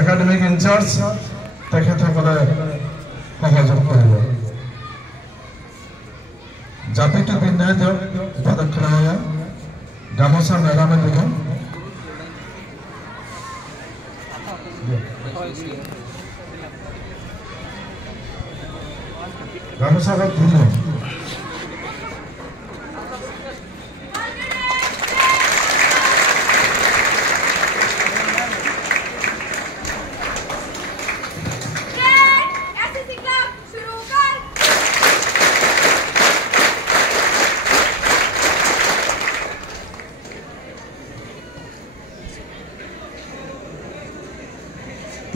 academic in-charge তেখেতসকলে সহযোগ কৰিব জাপিটো পিন্ধাই দিয়ক উপাধ্যক্ষীয় গামোচা মেডামে দিব গামোচা দিল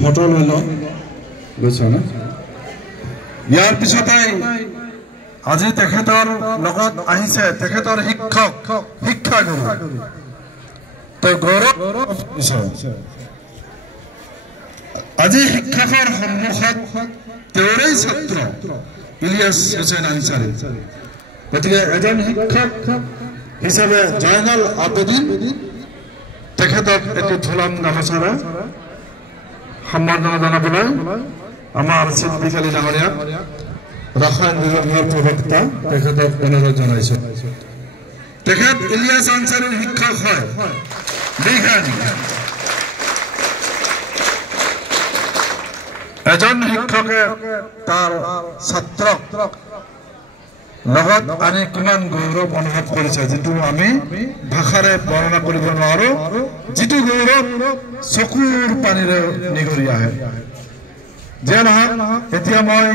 ফটো লৈ লওঁ গৈছ না ইয়াৰ পিছতে আজি তেখেতৰ লগত আহিছে তেখেতৰ শিক্ষক শিক্ষাগুৰু তেওঁ গৌৰৱ আজি শিক্ষকৰ সন্মুখত তেওঁৰেই ছাত্ৰ ইলিয়াছ হুছেইন আনচাৰী গতিকে এজন শিক্ষক হিচাপে জয়নাল আবেদিন তেখেতক এটি ফুলাম গামোচাৰে সম্বৰ্ধনা জানাবলৈ আমাৰ চিন্তিকালী ডাঙৰীয়া ৰসায়ন বিভাগৰ প্ৰবক্তা তেখেতক অনুৰোধ জনাইছো তেখেত ইলিয়াছ আনচাৰীৰ শিক্ষক হয় এজন শিক্ষকে তাৰ ছাত্ৰক লগত আনি কিমান গৌৰৱ অনুভৱ কৰিছে যিটো আমি ভাষাৰে বৰ্ণনা কৰিব নোৱাৰো যিটো গৌৰৱ চকুৰ পানীৰে নিগৰি আহে যে নহয় এতিয়া মই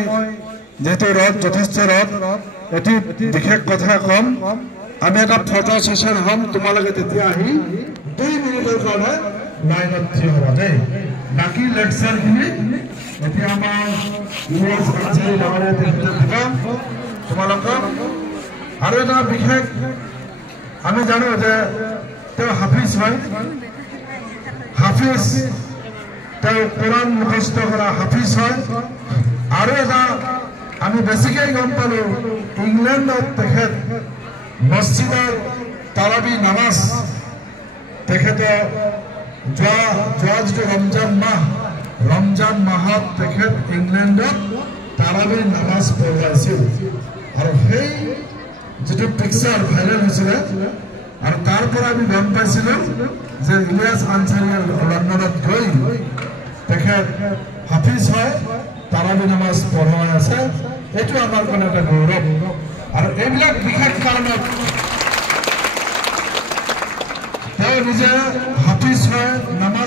যেহেতু ৰদ যথেষ্ট ৰদ এটি বিশেষ কথা কম আমি এটা ফটো সেশন হম তোমালোকে তেতিয়া আহি 2 মিনিটৰ কাৰণে লাইনত থিয় হ'বা দেই বাকি লেকচাৰখিনি এতিয়া আমাৰ ইউএছ আনচাৰী ডাঙৰীয়া তেখেতে দিবা তোমালোকক আৰু এটা বিশেষ আমি জানো যে তেওঁ হাফিজ হয় হাফিজ তেওঁ কোরআন মুখস্থ করা হাফিজ হয় আৰু এটা আমি বেছিকৈ গম পালো ইংলেণ্ডত তেখেত মসজিদত তাৰাবি নামাজ তেখেতে যোৱা যিটো ৰমজান মাহত তেখেত ইংলেণ্ডত তাৰাবি নামাজ পঢ়াইছিল আৰু সেই যেটো পিকচাৰ ভাইৰাল হৈছিল আৰু তাৰ পৰা আমি গম পাইছিলো যে ইলিয়াছ আনচাৰী লণ্ডনত গৈ তেখেত হাফিজ হয় তাৰাবি নামাজ পঢ়াই আছে এটো আমাৰ কাৰণে এটা গৌৰৱ আৰু এইবিলাক বিশেষ কাৰণত তেওঁ নিজে হাফিজ হয় নামাজ